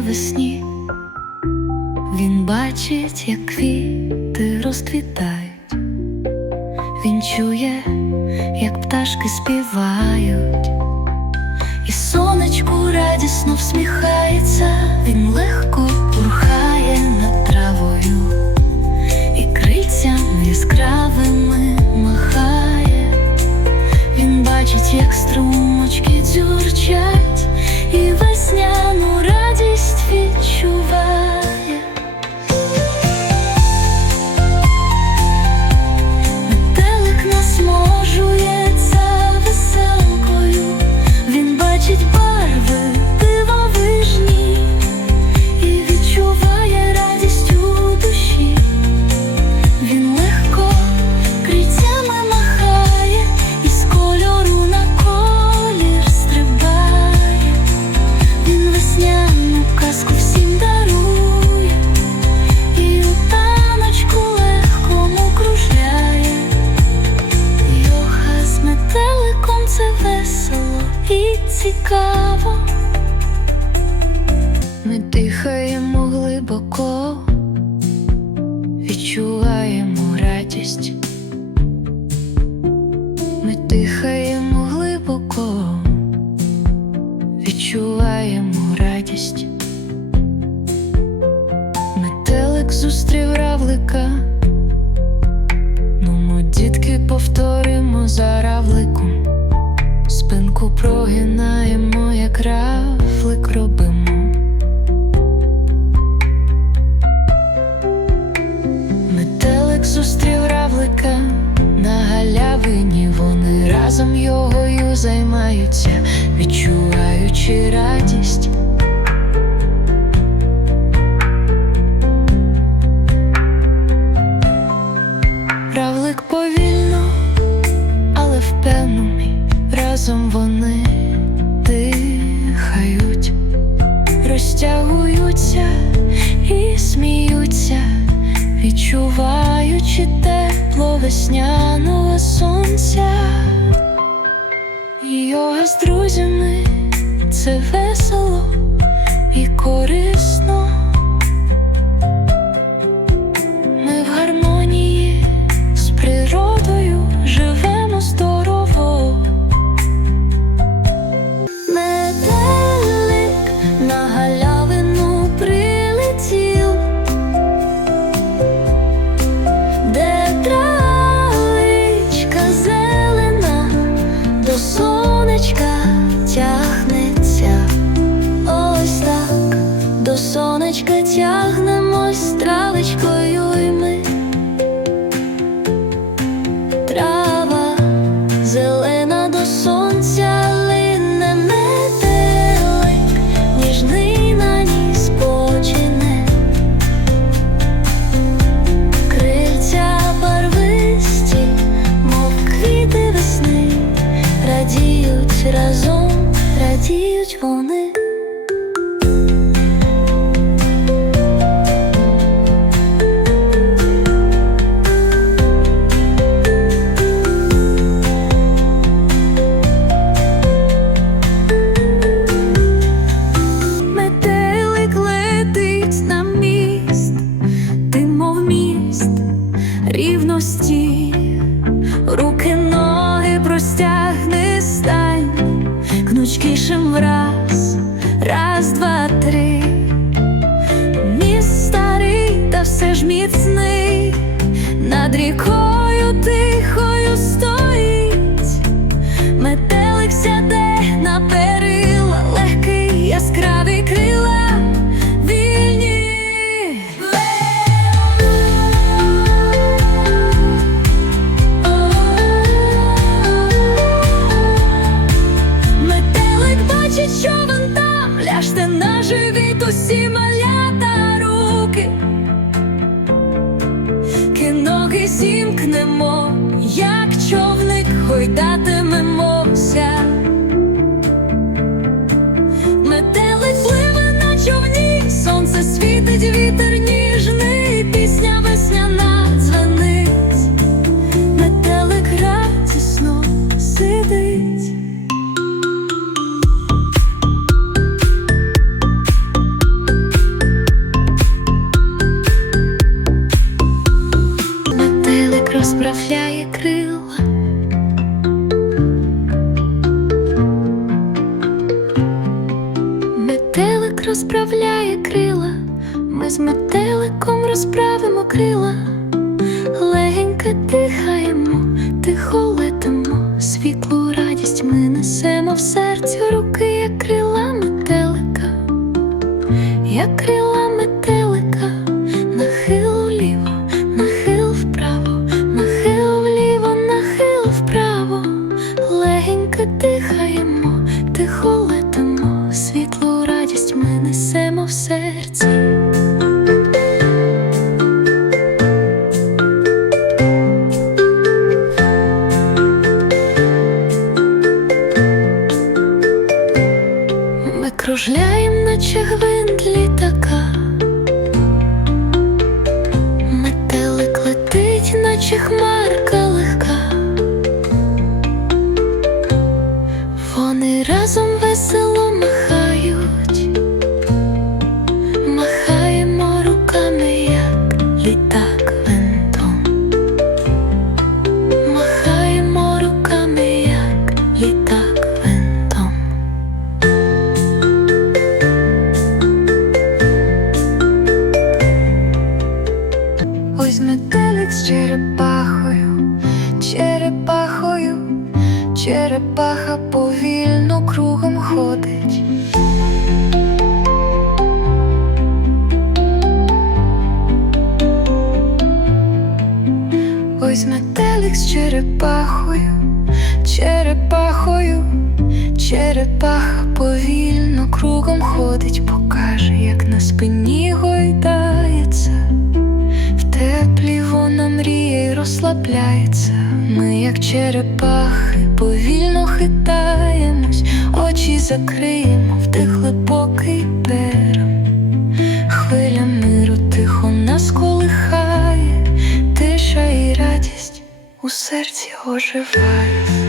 весні, він бачить, як квіти розквітають, він чує, як пташки співають, і сонечку радісно всміхається, він легко бурхає над травою. І крицями яскравими махає, він бачить, як струмочки дзюрчать. Казку всім дарує, і у таночку легкому кружляє, Йоха з метеликом весело і цікаво. Ми дихаємо глибоко, відчуваємо радість. Ми відчуваючи тепло весняного сонця, йога з друзями це весело і корисно. Міцний, над рікою розправляє крила, ми з метеликом розправимо крила, легенько дихаємо, тихо летимо, світлу радість ми несемо в серці руки, як крила метелика, як крила кружляєм, наче гвинт літака. З черепахою, черепахою, черепаха повільно кругом ходить, покаже, як на спині гойдається. В теплі вона мріє й розслабляється. Ми, як черепахи, повільно хитаємось, очі закриємо в глибокий пером. У серці оживає.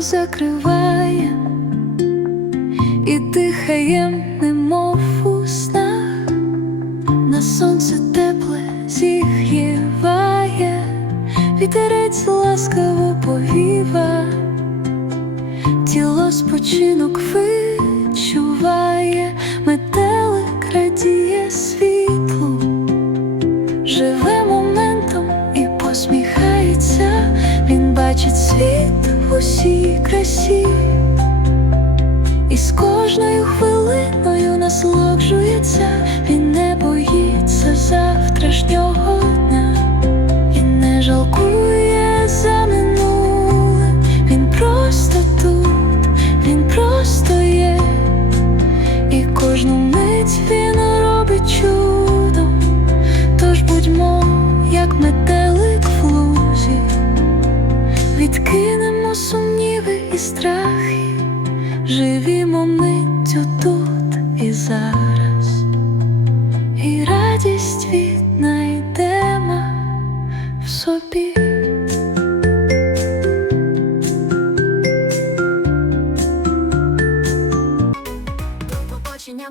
Закриває, і дихаєм, немов у снах, на сонце тепле зігріває, вітерець ласкаво повіва, тіло спочинок відчуває, метелик радіє світлу, живе моментом і посміхається, він бачить світ красі, і з кожною хвилиною насолоджується.